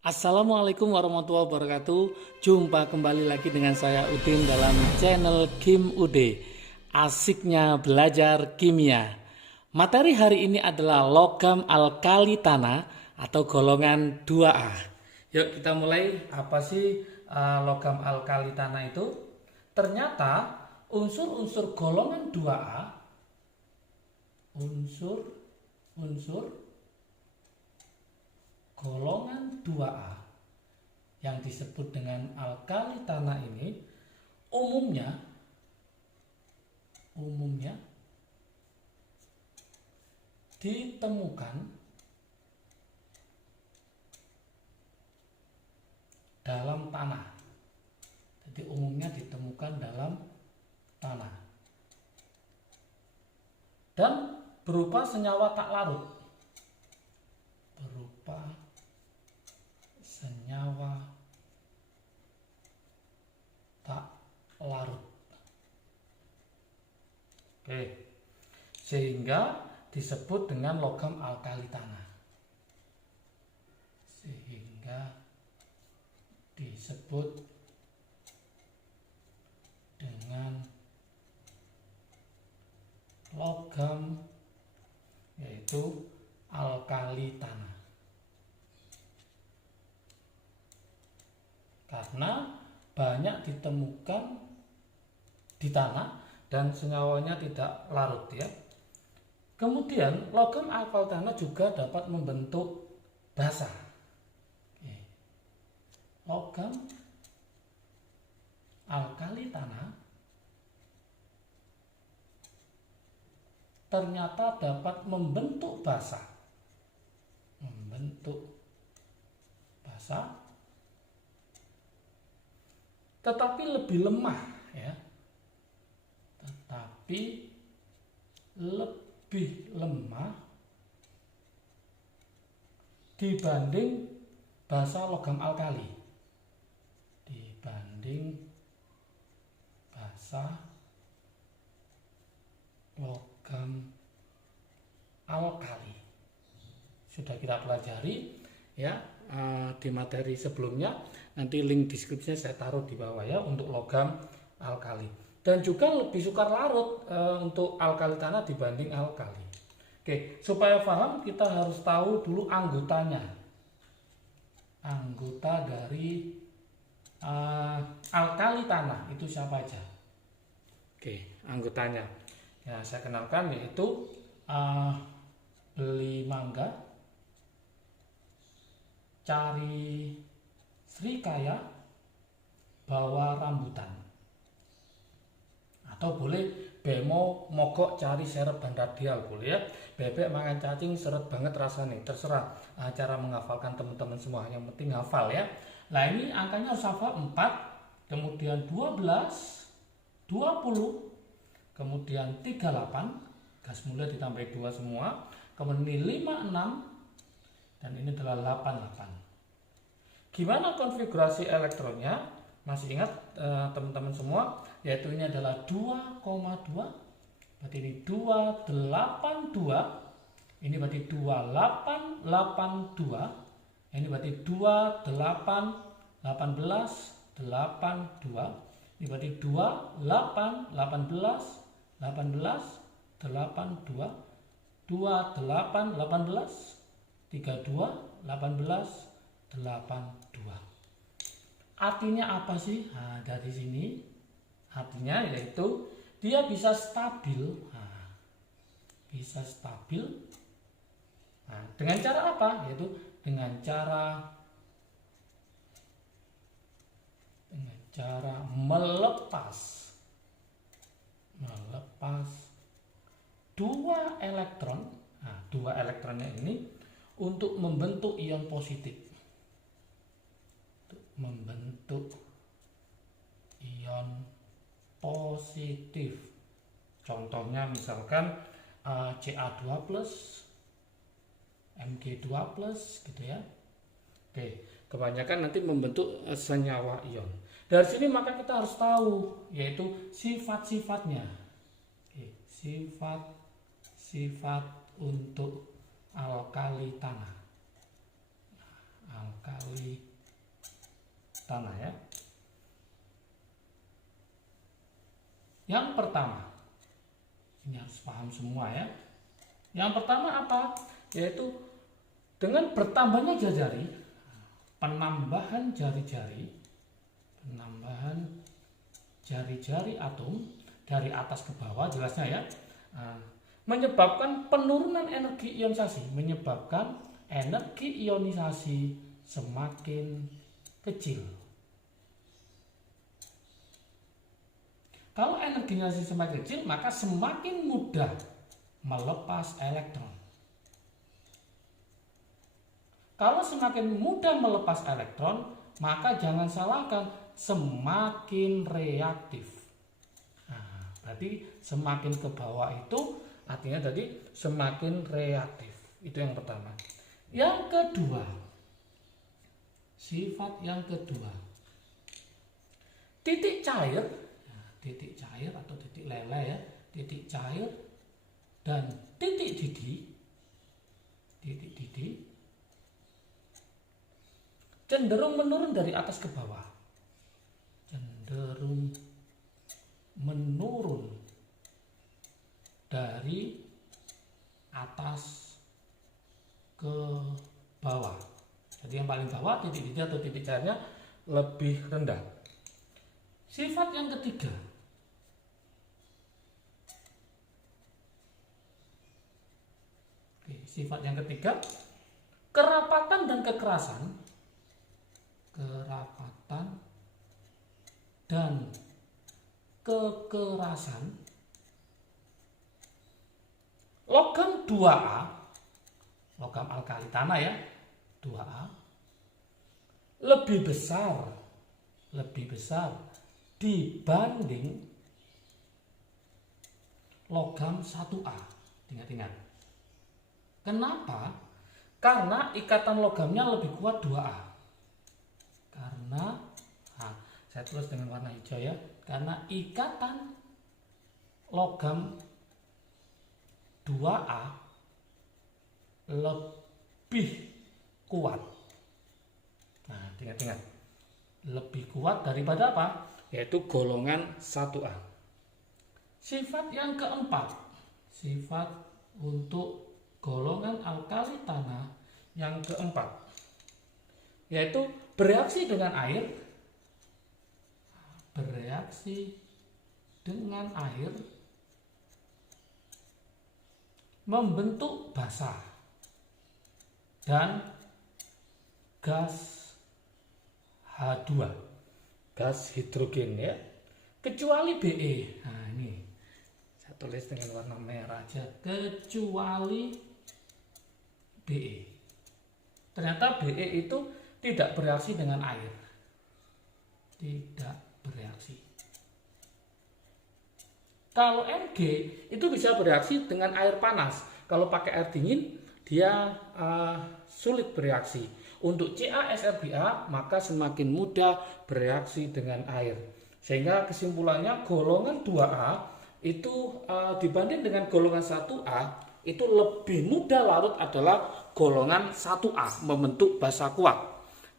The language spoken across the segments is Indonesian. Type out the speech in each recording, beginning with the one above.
Assalamualaikum warahmatullahi wabarakatuh. Jumpa kembali lagi dengan saya Udin dalam channel Kim Ude. Asiknya belajar kimia. Materi hari ini adalah logam alkali tanah atau golongan 2A. Yuk kita mulai. Apa sih logam alkali tanah itu? Ternyata unsur-unsur golongan 2A, unsur-unsur golongan 2A yang disebut dengan alkali tanah ini umumnya ditemukan dalam tanah. Jadi umumnya ditemukan dalam tanah dan berupa senyawa tak larut. Berupa senyawa tak larut. Oke. Sehingga disebut dengan logam alkali tanah. Sehingga disebut dengan logam yaitu alkali tanah. Karena banyak ditemukan di tanah dan senyawanya tidak larut ya. Kemudian logam alkali tanah juga dapat membentuk basa. Logam alkali tanah ternyata dapat membentuk basa. Tetapi lebih lemah ya. Dibanding basa logam alkali. Sudah kita pelajari ya di materi sebelumnya. Nanti link deskripsinya saya taruh di bawah ya untuk logam alkali. Dan juga lebih sukar larut untuk alkali tanah dibanding alkali. Oke, supaya paham kita harus tahu dulu anggotanya. Anggota dari alkali tanah itu siapa aja? Oke, anggotanya. Ya, saya kenalkan yaitu beli mangga, cari srikaya, bawa rambutan. Atau boleh bemo mogok cari seret dan radial boleh ya. Bebek makan cacing seret banget rasanya. Terserah cara menghafalkan teman-teman semua. Yang penting hafal ya. Nah ini angkanya harus hafal 4, kemudian 12, 20, kemudian 38, gas mulia ditambah 2 semua, kemudian ini 56, dan ini adalah 88. Gimana konfigurasi elektronnya? Masih ingat teman-teman semua? Yaitu ini adalah 2,2, berarti ini 282, ini berarti 2882, ini berarti 2818, 82, ini berarti 2818, 82, 32, 82, artinya apa sih? Nah, dari sini artinya yaitu dia bisa stabil. Nah, dengan cara apa? Yaitu dengan cara melepas dua elektron. Nah, dua elektronnya ini untuk membentuk ion positif. Contohnya misalkan Ca2+, Mg2+, gitu ya. Oke, kebanyakan nanti membentuk senyawa ion. Dari sini maka kita harus tahu yaitu sifat-sifatnya. Oke, sifat untuk alkali tanah. Alkali tanah ya. Yang pertama, ini harus paham semua ya. Yang pertama apa? Yaitu dengan bertambahnya jari-jari, penambahan jari-jari atom dari atas ke bawah, jelasnya ya, menyebabkan penurunan energi ionisasi, menyebabkan energi ionisasi semakin kecil. Kalau energinya semakin kecil, maka semakin mudah melepas elektron. Kalau semakin mudah melepas elektron, maka jangan salahkan, semakin reaktif. Nah, berarti semakin ke bawah itu artinya tadi semakin reaktif. Itu yang pertama. Yang kedua, sifat yang kedua, titik cair atau titik leleh ya, titik cair dan titik didih cenderung menurun dari atas ke bawah. Cenderung menurun dari atas ke bawah. Jadi yang paling bawah titik didih atau titik cairnya lebih rendah. Sifat yang ketiga, sifat yang ketiga, kerapatan dan kekerasan. Logam 2A, logam alkali tanah ya, 2A lebih besar dibanding logam 1A. Ingat-ingat. Kenapa? Karena ikatan logamnya lebih kuat 2A. Karena, saya tulis dengan warna hijau ya, karena ikatan logam 2A lebih kuat. Nah, ingat-ingat, lebih kuat daripada apa? Yaitu golongan 1A. Sifat yang keempat, sifat untuk golongan alkali tanah yang keempat, yaitu bereaksi dengan air, membentuk basa dan gas H2, gas hidrogen ya, kecuali Be. Nah, ini saya tulis dengan warna merah aja, kecuali Be. Ternyata Be itu tidak bereaksi dengan air. Tidak bereaksi. Kalau Mg itu bisa bereaksi dengan air panas. Kalau pakai air dingin, dia sulit bereaksi. Untuk CaSrBa maka semakin mudah bereaksi dengan air. Sehingga kesimpulannya golongan 2A itu dibanding dengan golongan 1A itu lebih mudah larut adalah golongan 1A, membentuk basa kuat.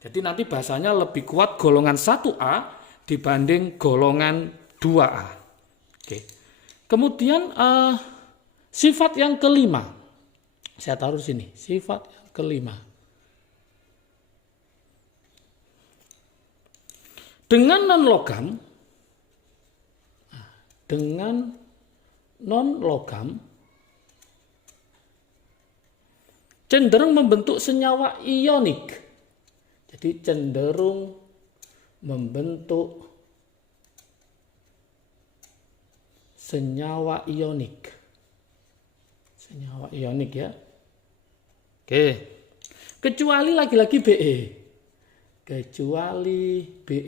Jadi nanti basanya lebih kuat golongan 1A dibanding golongan 2A. Oke. Kemudian sifat yang kelima, saya taruh sini, sifat yang kelima. Dengan non-logam cenderung membentuk senyawa ionik. Jadi cenderung membentuk senyawa ionik. Senyawa ionik ya. Oke. Kecuali lagi-lagi Be. Kecuali Be.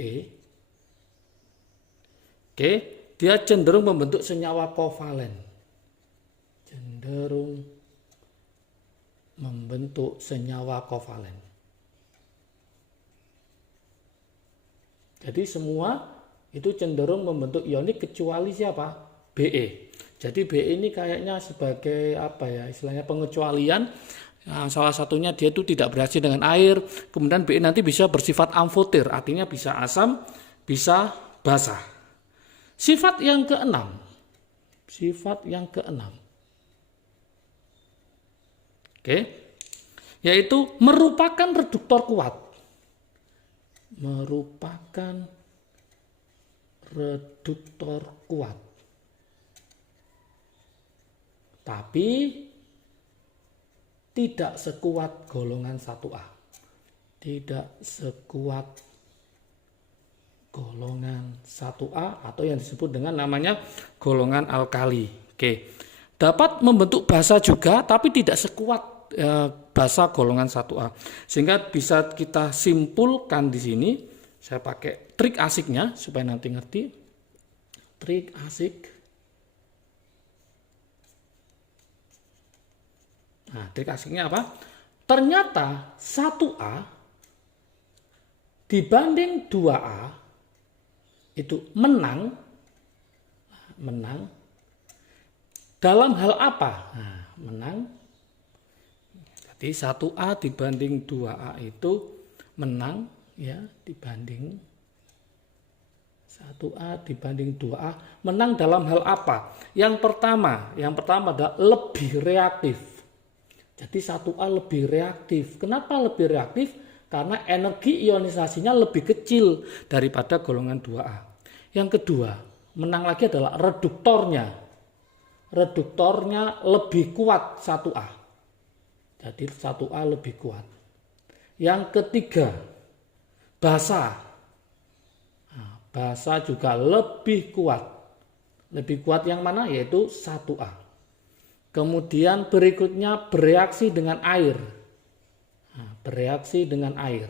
Oke, dia cenderung membentuk senyawa kovalen. Cenderung membentuk senyawa kovalen. Jadi semua itu cenderung membentuk ionik kecuali siapa? Be. Jadi Be ini kayaknya sebagai apa ya, istilahnya pengecualian Nah, salah satunya dia itu tidak bereaksi dengan air. Kemudian BE nanti bisa bersifat amfoter, artinya bisa asam, bisa basah. Sifat yang keenam. Sifat yang keenam. Oke. Yaitu merupakan reduktor kuat. Merupakan reduktor kuat. Tapi tidak sekuat golongan 1A. Tidak sekuat golongan 1A atau yang disebut dengan namanya golongan alkali. Oke. Dapat membentuk basa juga tapi tidak sekuat basa golongan 1A. Sehingga bisa kita simpulkan di sini, saya pakai trik asiknya supaya nanti ngerti. Trik asik. Nah, trik asiknya apa? Ternyata 1A dibanding 2A itu menang dalam hal apa? Nah, menang. Jadi 1A dibanding 2A itu menang ya, dibanding 1A dibanding 2A menang dalam hal apa? Yang pertama adalah lebih reaktif. Jadi 1A lebih reaktif. Kenapa lebih reaktif? Karena energi ionisasinya lebih kecil daripada golongan 2A. Yang kedua, menang lagi adalah reduktornya. Reduktornya lebih kuat 1A. Jadi 1A lebih kuat. Yang ketiga, basa. Nah, basa juga lebih kuat. Lebih kuat yang mana? Yaitu 1A. Kemudian berikutnya bereaksi dengan air. Nah, bereaksi dengan air.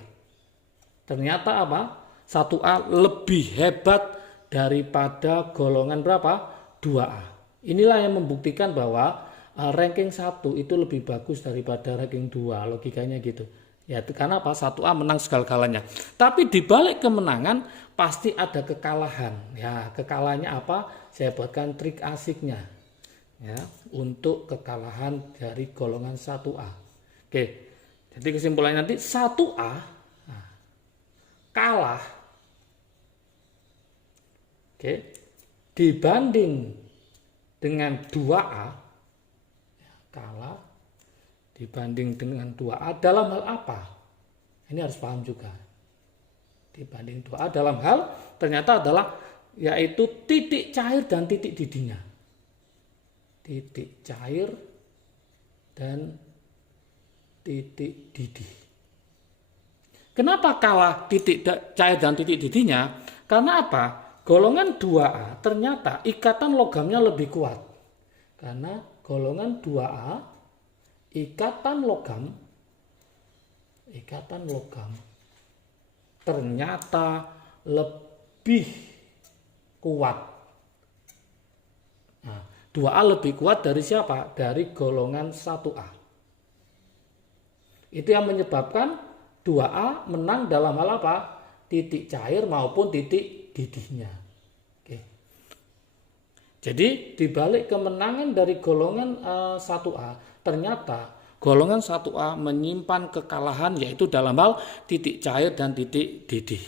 Ternyata apa? 1A lebih hebat daripada golongan berapa? 2A. Inilah yang membuktikan bahwa ranking 1 itu lebih bagus daripada ranking 2. Logikanya gitu. Ya, karena apa? 1A menang segala-galanya. Tapi di balik kemenangan pasti ada kekalahan. Ya, kekalahannya apa? Saya buatkan trik asiknya. Ya, untuk kekalahan dari golongan 1A. Oke, jadi kesimpulannya nanti 1A kalah dibanding dengan 2A, kalah dibanding dengan 2A dalam hal apa? Ini harus paham juga. Dibanding 2A dalam hal ternyata adalah yaitu titik cair dan titik didihnya. Titik cair dan titik didih. Kenapa kalah titik cair dan titik didihnya? Karena apa? Golongan 2A ternyata ikatan logamnya lebih kuat. Karena golongan 2A ikatan logam ternyata lebih kuat. 2A lebih kuat dari siapa? Dari golongan 1A. Itu yang menyebabkan 2A menang dalam hal apa? Titik cair maupun titik didihnya. Oke. Jadi dibalik kemenangan dari golongan 1A, ternyata golongan 1A menyimpan kekalahan yaitu dalam hal titik cair dan titik didih.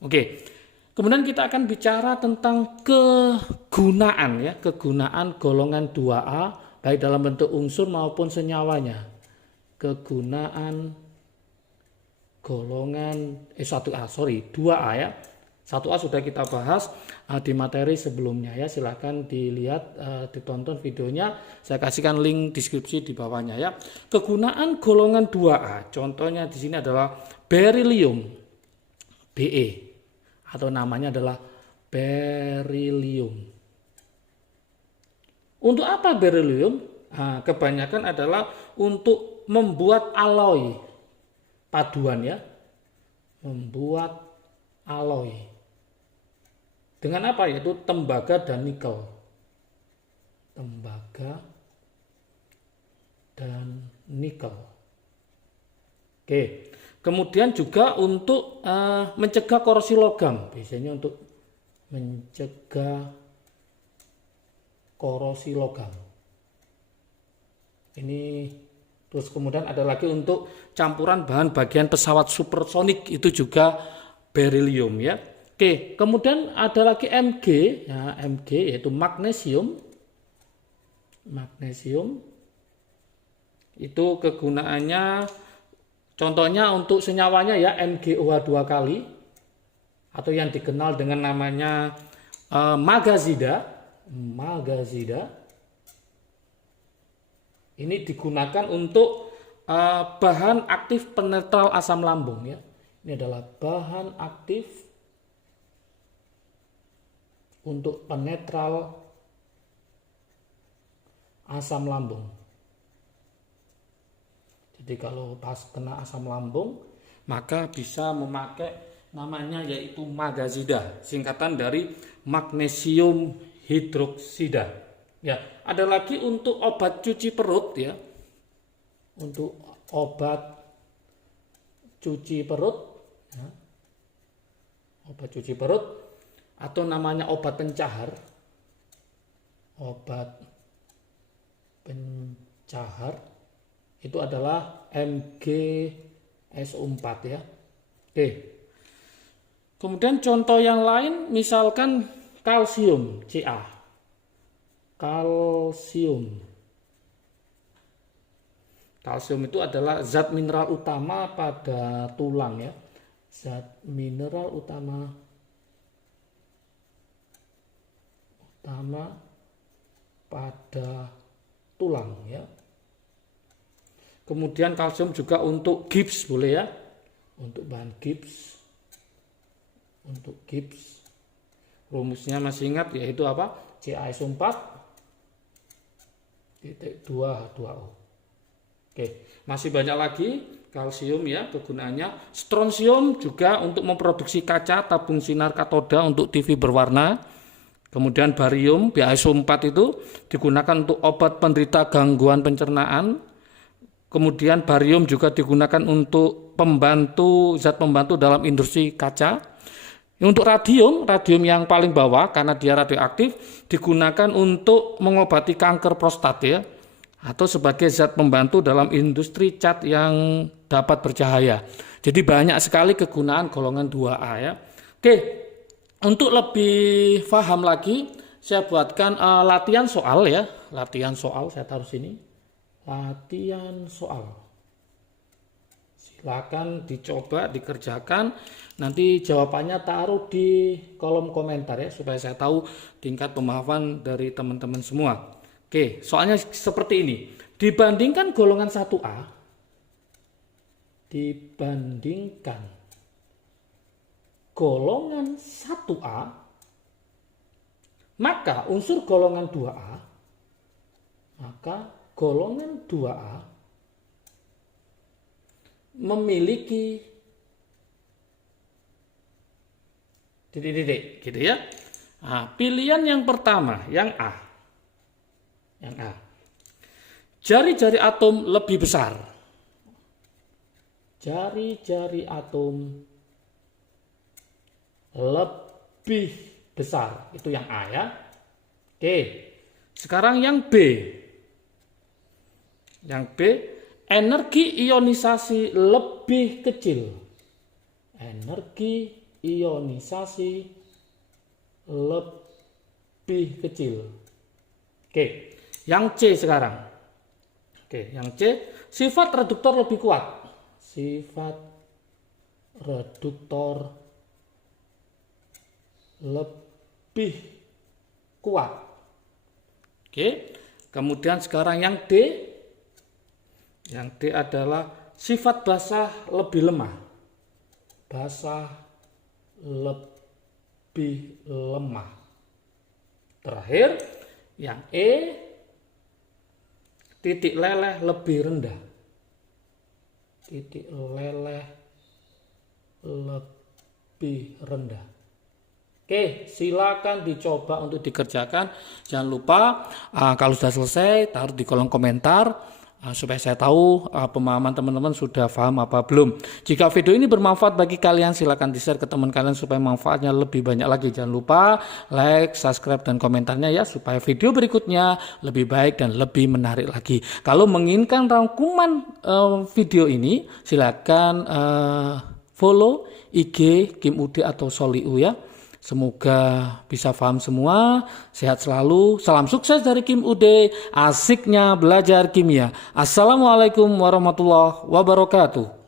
Oke. Kemudian kita akan bicara tentang kegunaan ya, kegunaan golongan 2A baik dalam bentuk unsur maupun senyawanya. Kegunaan golongan 2A ya. 1A sudah kita bahas di materi sebelumnya ya. Silahkan dilihat, ditonton videonya. Saya kasihkan link deskripsi di bawahnya ya. Kegunaan golongan 2A, contohnya di sini adalah berilium Be. Atau namanya adalah berilium. Untuk apa berilium? Nah, kebanyakan adalah untuk membuat alloy paduan ya. Membuat alloy. Dengan apa? Yaitu tembaga dan nikel. Tembaga dan nikel. Oke. Kemudian juga untuk mencegah korosi logam, biasanya untuk mencegah korosi logam. Ini Terus kemudian ada lagi untuk campuran bahan bagian pesawat supersonik, itu juga beryllium ya. Oke, kemudian ada lagi Mg, ya, Mg yaitu magnesium. Magnesium itu kegunaannya, contohnya untuk senyawanya ya MgOH 2 kali, atau yang dikenal dengan namanya magazida. Magazida ini digunakan untuk bahan aktif penetral asam lambung ya. Ini adalah bahan aktif untuk penetral asam lambung. Jadi kalau pas kena asam lambung, maka bisa memakai namanya yaitu magazida, singkatan dari magnesium hidroksida. Ya, ada lagi untuk obat cuci perut ya. Untuk obat cuci perut ya. Obat cuci perut atau namanya obat pencahar. Obat pencahar itu adalah MgSO4 ya. Oke. Kemudian contoh yang lain misalkan kalsium, Ca. Kalsium. Kalsium itu adalah zat mineral utama pada tulang ya. Zat mineral utama pada tulang ya. Kemudian kalsium juga untuk gips boleh ya. Untuk bahan gips. Untuk gips. Rumusnya masih ingat yaitu apa? CaSO4 2H2O. Oke, masih banyak lagi kalsium ya kegunaannya. Strontium juga untuk memproduksi kaca tabung sinar katoda untuk TV berwarna. Kemudian barium BaSO4 itu digunakan untuk obat penderita gangguan pencernaan. Kemudian barium juga digunakan untuk zat pembantu dalam industri kaca. Untuk radium yang paling bawah karena dia radioaktif digunakan untuk mengobati kanker prostat ya, atau sebagai zat pembantu dalam industri cat yang dapat bercahaya. Jadi banyak sekali kegunaan golongan 2A ya. Oke, untuk lebih paham lagi saya buatkan latihan soal ya. Latihan soal saya taruh sini. Latihan soal. Silakan dicoba, dikerjakan. Nanti jawabannya taruh di kolom komentar ya, supaya saya tahu tingkat pemahaman dari teman-teman semua. Oke, soalnya seperti ini. Dibandingkan golongan 1A, dibandingkan golongan 1A, maka unsur golongan 2A, maka golongan 2A memiliki titik-titik gitu ya. Nah, pilihan yang pertama, yang A. Yang A. Jari-jari atom lebih besar. Jari-jari atom lebih besar. Itu yang A ya. Oke. Sekarang yang B. Yang B, energi ionisasi lebih kecil. Energi ionisasi lebih kecil. Oke, yang C sekarang. Oke, yang C, sifat reduktor lebih kuat. Sifat reduktor lebih kuat. Oke, kemudian sekarang yang D. Yang D adalah sifat basah lebih lemah. Basah lebih lemah. Terakhir, yang E, titik leleh lebih rendah. Titik leleh lebih rendah. Oke, silakan dicoba untuk dikerjakan. Jangan lupa kalau sudah selesai taruh di kolom komentar. supaya saya tahu pemahaman teman-teman sudah paham apa belum. Jika video ini bermanfaat bagi kalian, silakan di-share ke teman kalian supaya manfaatnya lebih banyak lagi. Jangan lupa like, subscribe, dan komentarnya ya, supaya video berikutnya lebih baik dan lebih menarik lagi. Kalau menginginkan rangkuman video ini, silakan follow IG Kim Ude atau Soliu ya. Semoga bisa paham semua, sehat selalu, salam sukses dari Kim Ude, asiknya belajar kimia. Assalamualaikum warahmatullahi wabarakatuh.